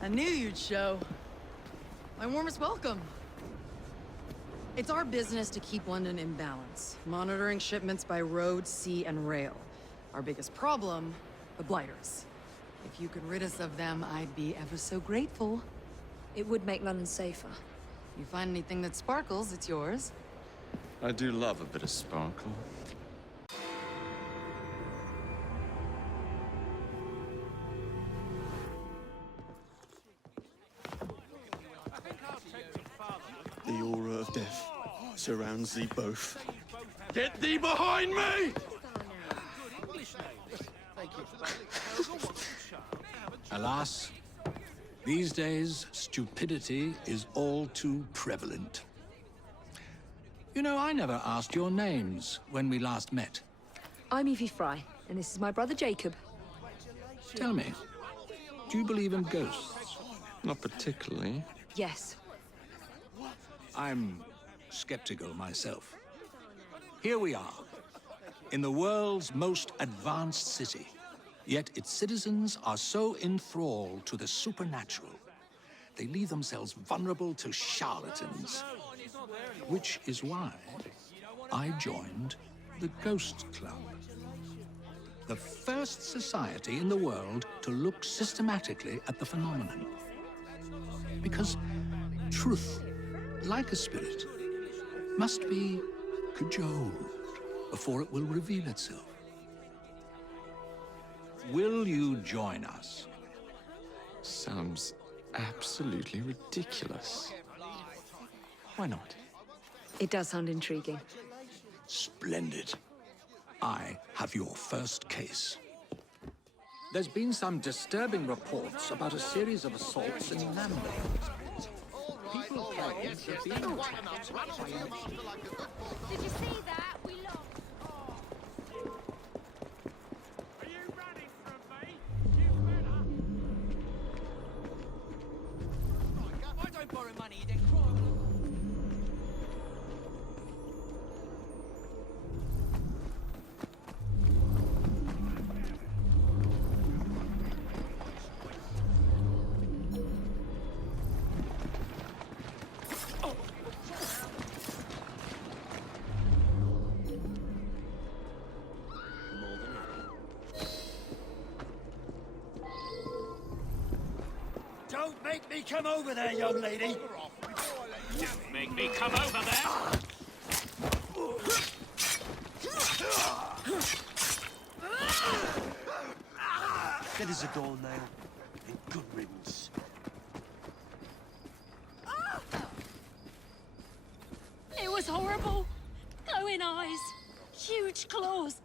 I knew you'd show. My warmest welcome. It's our business to keep London in balance, monitoring shipments by road, sea, and rail. Our biggest problem, the blighters. If you could rid us of them, I'd be ever so grateful. It would make London safer. You find anything that sparkles, it's yours. I do love a bit of sparkle. The aura of death surrounds thee both. Get thee behind me! Alas, these days, stupidity is all too prevalent. You know, I never asked your names when we last met. I'm Evie Fry, and this is my brother Jacob. Tell me, do you believe in ghosts? Not particularly. Yes. I'm skeptical myself. Here we are, in the world's most advanced city. Yet its citizens are so enthralled to the supernatural, they leave themselves vulnerable to charlatans. Which is why I joined the Ghost Club. The first society in the world to look systematically at the phenomenon. Because truth, like a spirit, must be cajoled before it will reveal itself. Will you join us? Sounds absolutely ridiculous. Why not? It does sound intriguing. Splendid. I have your first case. There's been some disturbing reports about a series of assaults in London. People claim they're being attacked by Did you see that? We lost. Are you running from me? You better. I don't borrow money, you then cry. Don't make me come over there, young lady. Don't make me come over there. Get us a doornail and good riddance. It was horrible. Glowing eyes, huge claws,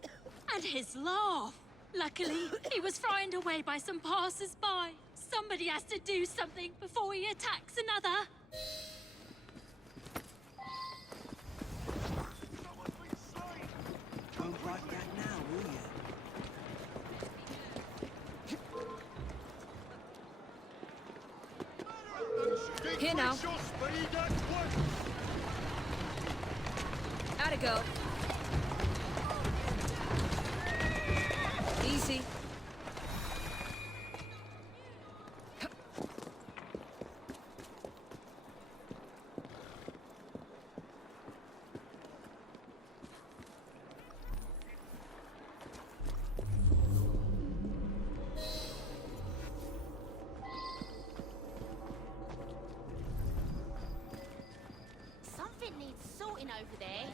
and his laugh. Luckily, he was frightened away by some passers-by. Somebody has to do something before he attacks another. Won't like that now, will you? Here now. Atta go. Easy. Something needs sorting over there.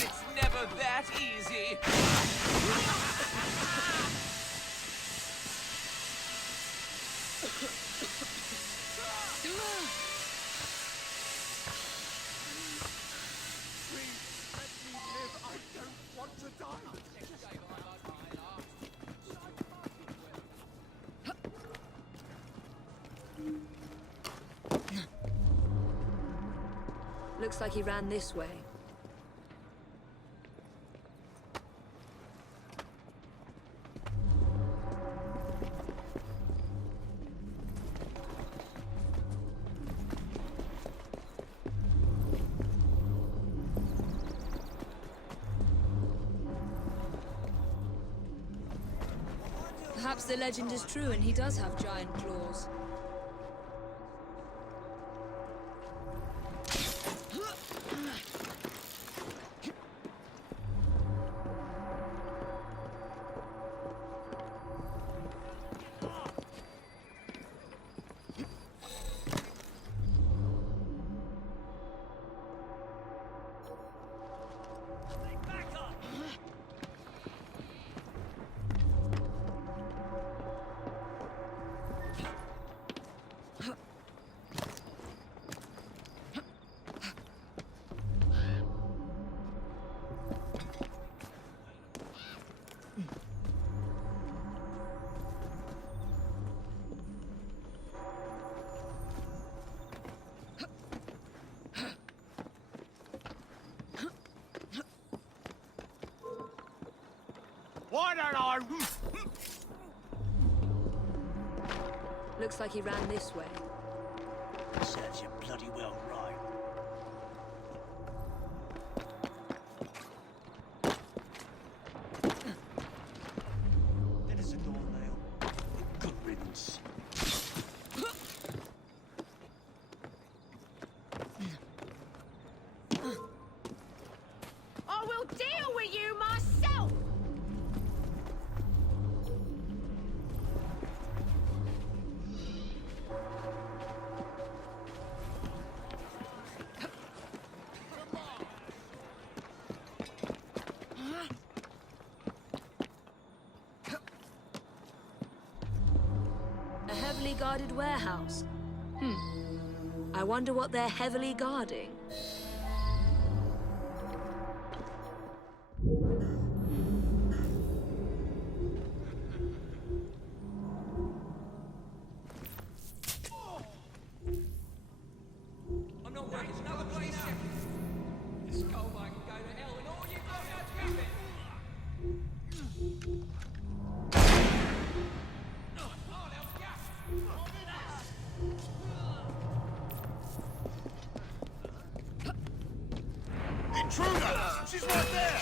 It's never that easy. Looks like he ran this way. Perhaps the legend is true and he does have giant claws. Why don't I... Looks like he ran this way. Serves you bloody well right. That is a doornail. Good riddance. I will deal with you myself! A heavily guarded warehouse. I wonder what they're heavily guarding. I'm not waiting another bloody second. This coal mine can go to hell and all you bloody have to have it. Intruder! She's right there!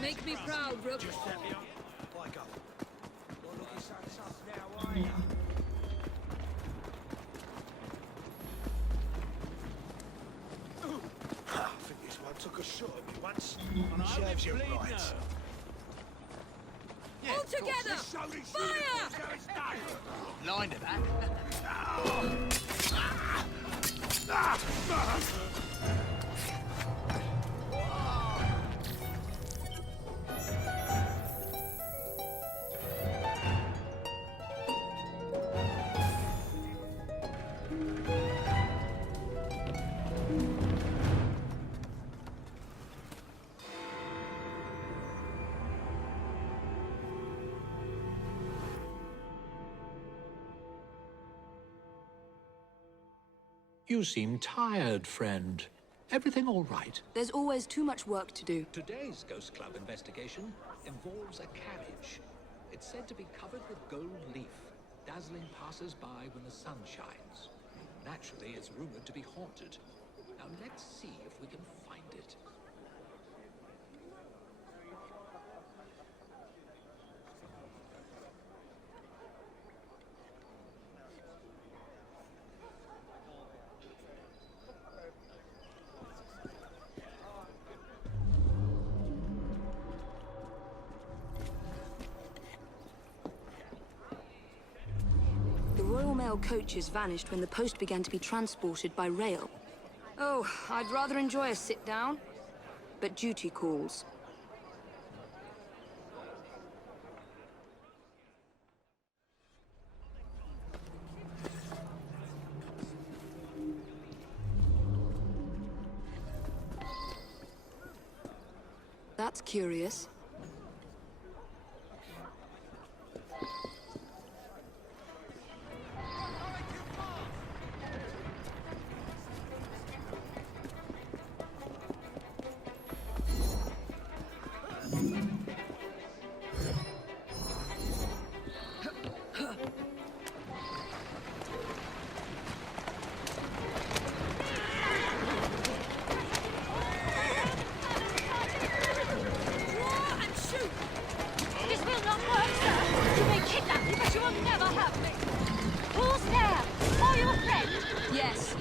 Make me proud, Rook. I think this one took a shot at me once. Serves you right. All together! Fire! Line to that. You seem tired, friend. Everything all right? There's always too much work to do. Today's Ghost Club investigation involves a carriage. It's said to be covered with gold leaf, dazzling passers-by when the sun shines. Naturally, it's rumored to be haunted. Now let's see if we can find it. Royal Mail coaches vanished when the post began to be transported by rail. Oh, I'd rather enjoy a sit-down, but duty calls. That's curious.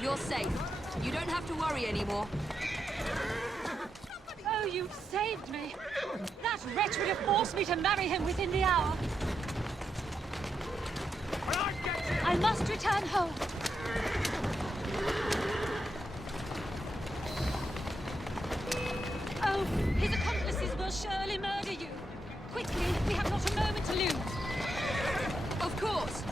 You're safe. You don't have to worry anymore. Oh, you saved me. That wretch would have forced me to marry him within the hour. I must return home. Oh, his accomplices will surely murder you. Quickly, we have not a moment to lose. Of course.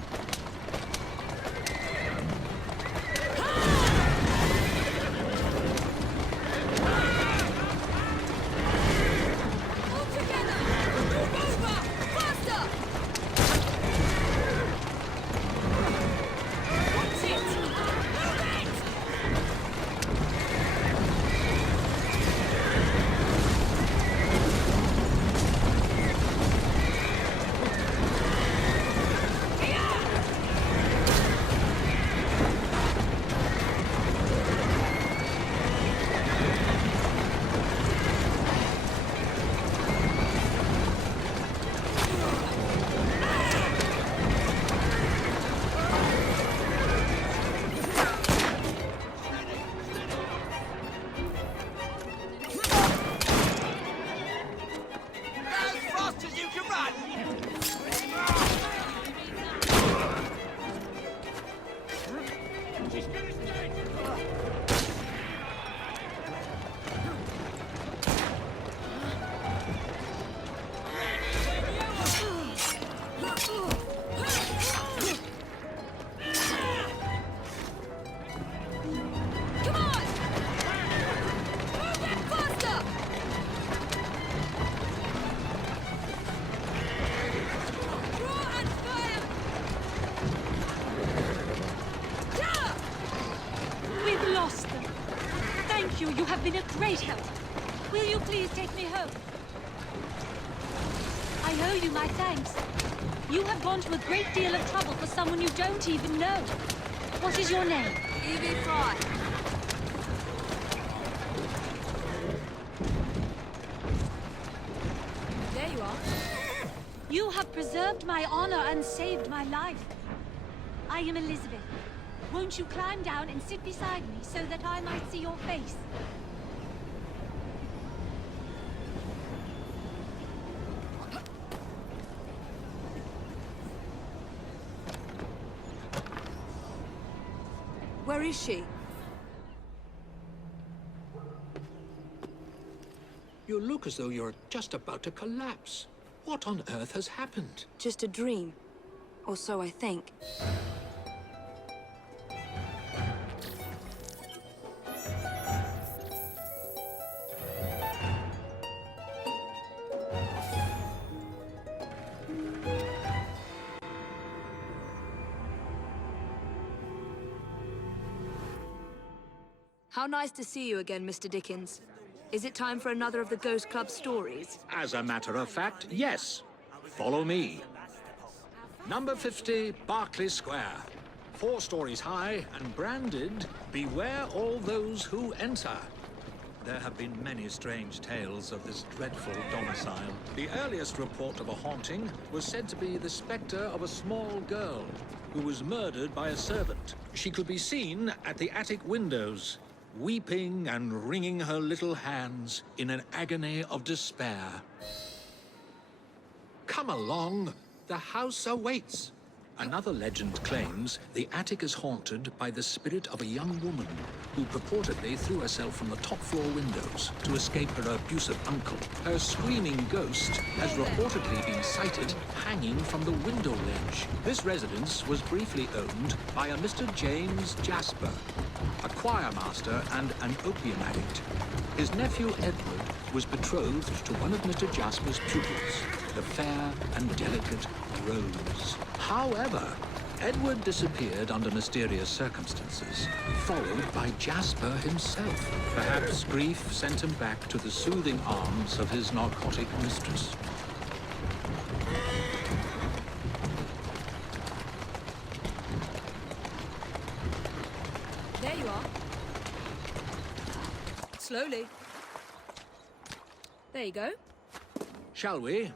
You have been a great help. Will you please take me home? I owe you my thanks. You have gone to a great deal of trouble for someone you don't even know. What is your name? Evie Fry. There you are. You have preserved my honor and saved my life. I am Elizabeth. Won't you climb down and sit beside me so that I might see your face? Where is she? You look as though you're just about to collapse. What on earth has happened? Just a dream. Or so I think. How nice to see you again, Mr. Dickens. Is it time for another of the Ghost Club stories? As a matter of fact, yes. Follow me. Number 50, Berkeley Square. 4 stories high and branded, "Beware all those who enter." There have been many strange tales of this dreadful domicile. The earliest report of a haunting was said to be the spectre of a small girl who was murdered by a servant. She could be seen at the attic windows, weeping and wringing her little hands in an agony of despair. Come along, the house awaits. Another legend claims the attic is haunted by the spirit of a young woman who purportedly threw herself from the top floor windows to escape her abusive uncle. Her screaming ghost has reportedly been sighted hanging from the window ledge. This residence was briefly owned by a Mr. James Jasper, a choir master and an opium addict. His nephew Edward was betrothed to one of Mr. Jasper's pupils, the fair and delicate Rose. However, Edward disappeared under mysterious circumstances, followed by Jasper himself. Perhaps grief sent him back to the soothing arms of his narcotic mistress. There you are. Slowly. There you go. Shall we?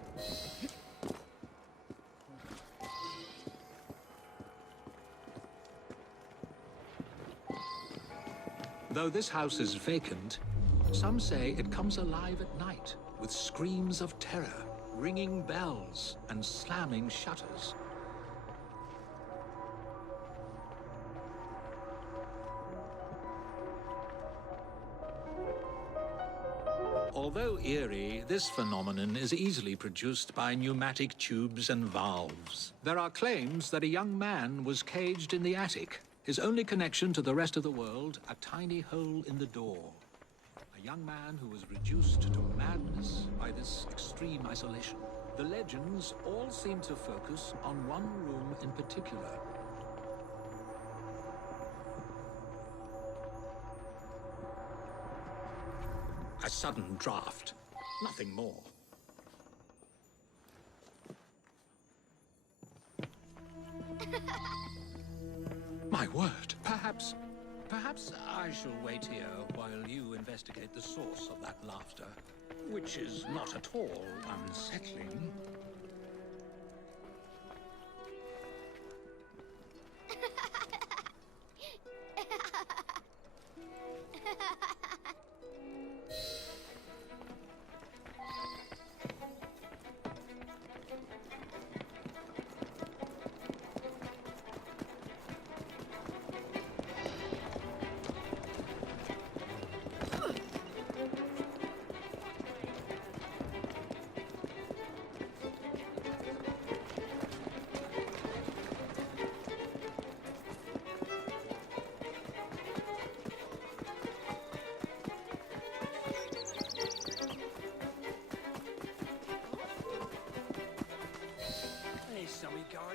Though this house is vacant, some say it comes alive at night with screams of terror, ringing bells, and slamming shutters. Although eerie, this phenomenon is easily produced by pneumatic tubes and valves. There are claims that a young man was caged in the attic, his only connection to the rest of the world a tiny hole in the door. A young man who was reduced to madness by this extreme isolation. The legends all seem to focus on one room in particular. A sudden draft, nothing more. My word, perhaps I shall wait here while you investigate the source of that laughter, which is not at all unsettling.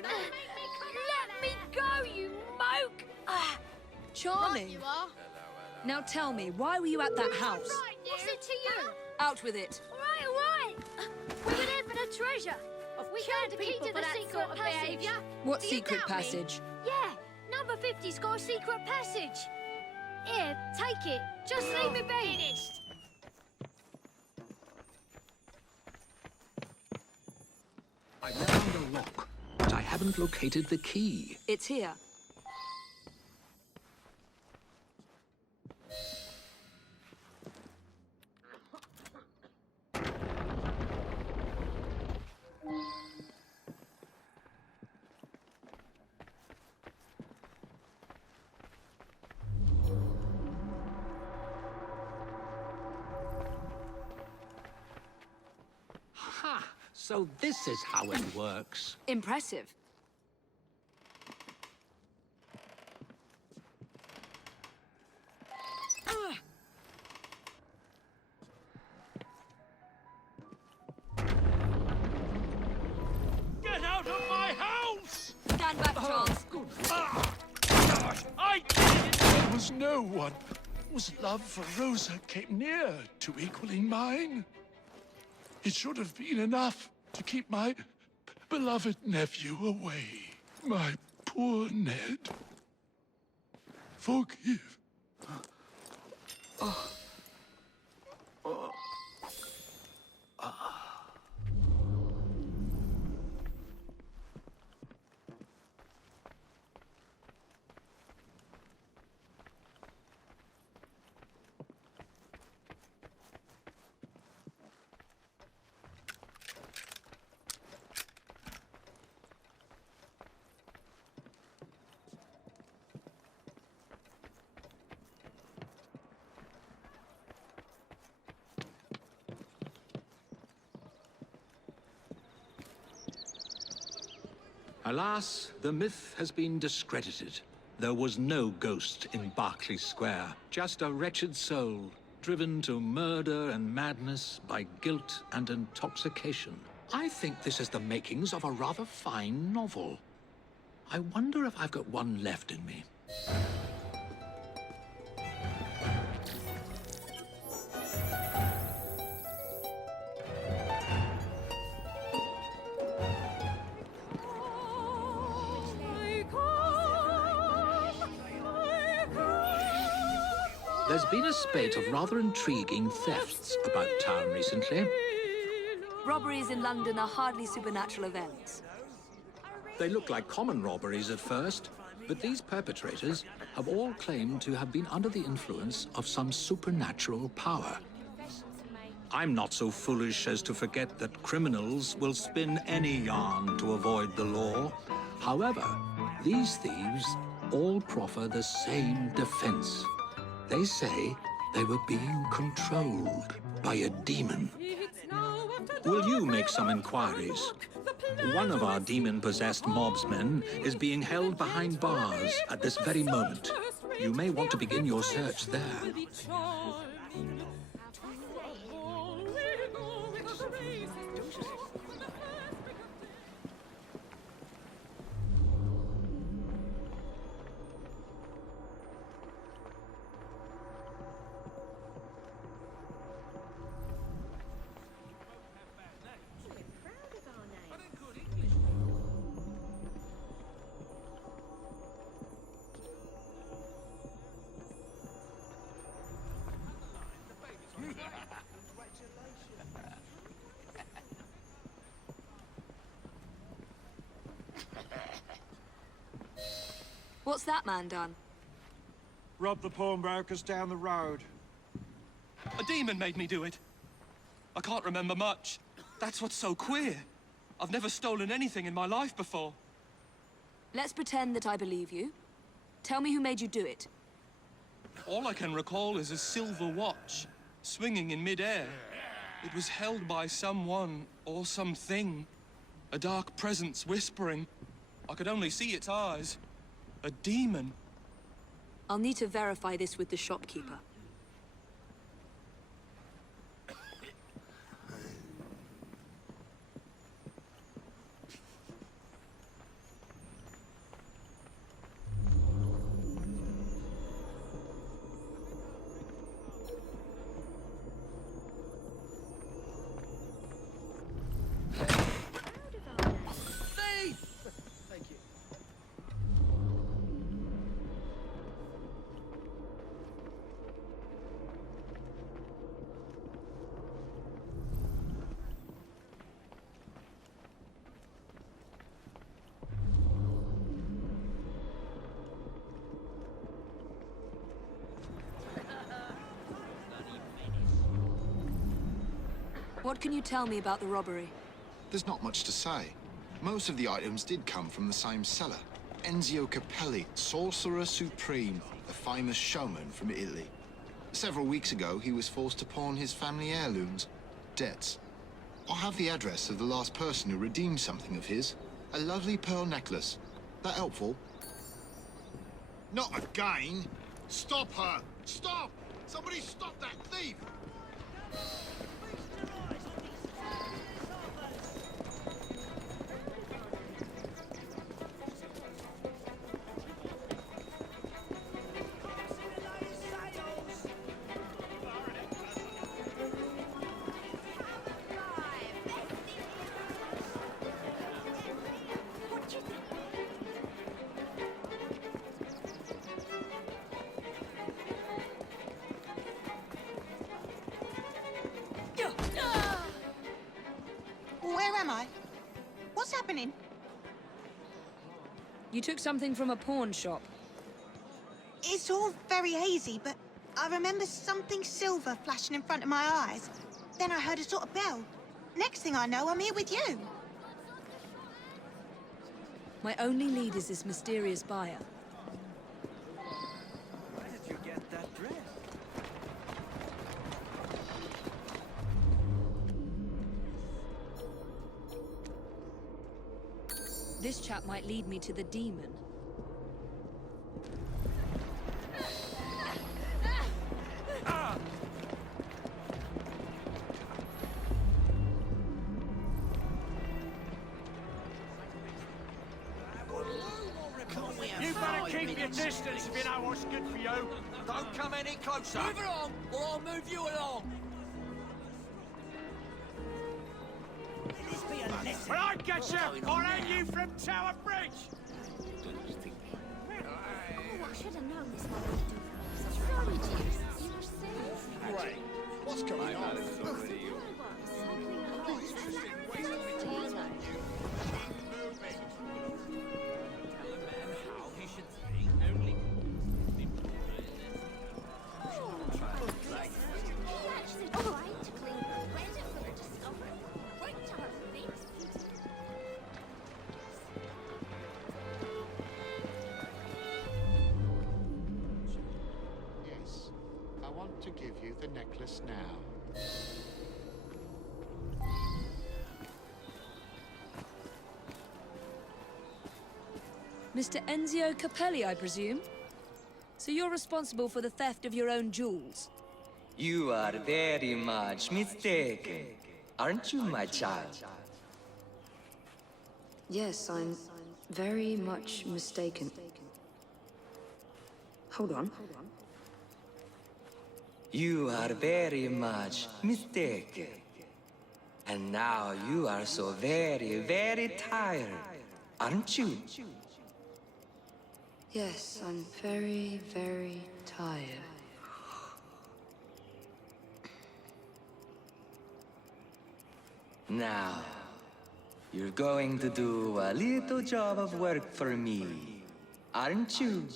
Let me go, you moke! Charming. Now tell me, why were you at that house? What's it to you? Out with it. All right. We were there for the treasure. We found the key to the secret passage. What Do you secret doubt me? passage? Yeah, number 50's got a secret passage. Here, take it. Just leave me be. Finished. I found a lock, but I haven't located the key. It's here. Ha! So this is how it works. Impressive. Get out of my house! Stand back, Charles. I did it! There was no one whose love for Rosa came near to equaling mine. It should have been enough to keep my beloved nephew away. My poor Ned. Forgive. Alas, the myth has been discredited. There was no ghost in Berkeley Square, just a wretched soul, driven to murder and madness by guilt and intoxication. I think this is the makings of a rather fine novel. I wonder if I've got one left in me. There's been a spate of rather intriguing thefts about town recently. Robberies in London are hardly supernatural events. They look like common robberies at first, but these perpetrators have all claimed to have been under the influence of some supernatural power. I'm not so foolish as to forget that criminals will spin any yarn to avoid the law. However, these thieves all proffer the same defense. They say they were being controlled by a demon. Will you make some inquiries? One of our demon-possessed mobsmen is being held behind bars at this very moment. You may want to begin your search there. What's that man done? Rob the pawnbrokers down the road. A demon made me do it. I can't remember much. That's what's so queer. I've never stolen anything in my life before. Let's pretend that I believe you. Tell me who made you do it. All I can recall is a silver watch, swinging in mid-air. It was held by someone or something. A dark presence whispering. I could only see its eyes. A demon. I'll need to verify this with the shopkeeper. What can you tell me about the robbery? There's not much to say. Most of the items did come from the same seller. Enzio Capelli, Sorcerer Supreme, a famous showman from Italy. Several weeks ago, he was forced to pawn his family heirlooms, debts. I have the address of the last person who redeemed something of his. A lovely pearl necklace. That helpful? Not again! Stop her! Stop! Somebody stop that thief! Where am I? What's happening? You took something from a pawn shop. It's all very hazy, but I remember something silver flashing in front of my eyes. Then I heard a sort of bell. Next thing I know, I'm here with you. My only lead is this mysterious buyer. Where did you get that dress? This chap might lead me to the demon. You better keep your distance if you know what's good for you. Don't come any closer. Move along, or I'll move you along. When I get you, I'll hang you from Tower Bridge. Oh, I should have known this one would do that. Sorry, James. You were saying. Great. What's going on? Yes, I want to give you the necklace now. Mr. Enzio Capelli, I presume? So you're responsible for the theft of your own jewels? You are very much mistaken, aren't you, my child? Yes, I'm very much mistaken. Hold on. You are very much mistaken. And now you are so very, very tired, aren't you? Yes, I'm very, very tired. Now, you're going to do a little job of work for me, aren't you?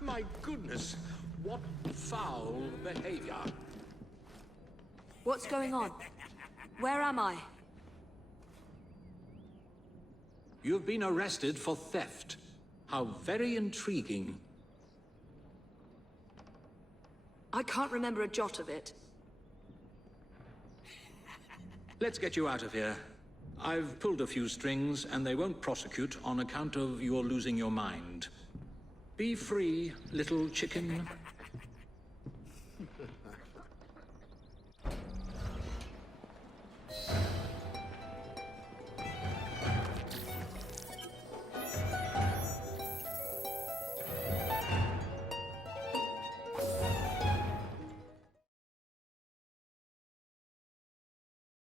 My goodness, what foul behavior. What's going on? Where am I? You've been arrested for theft. How very intriguing. I can't remember a jot of it. Let's get you out of here. I've pulled a few strings, and they won't prosecute on account of your losing your mind. Be free, little chicken.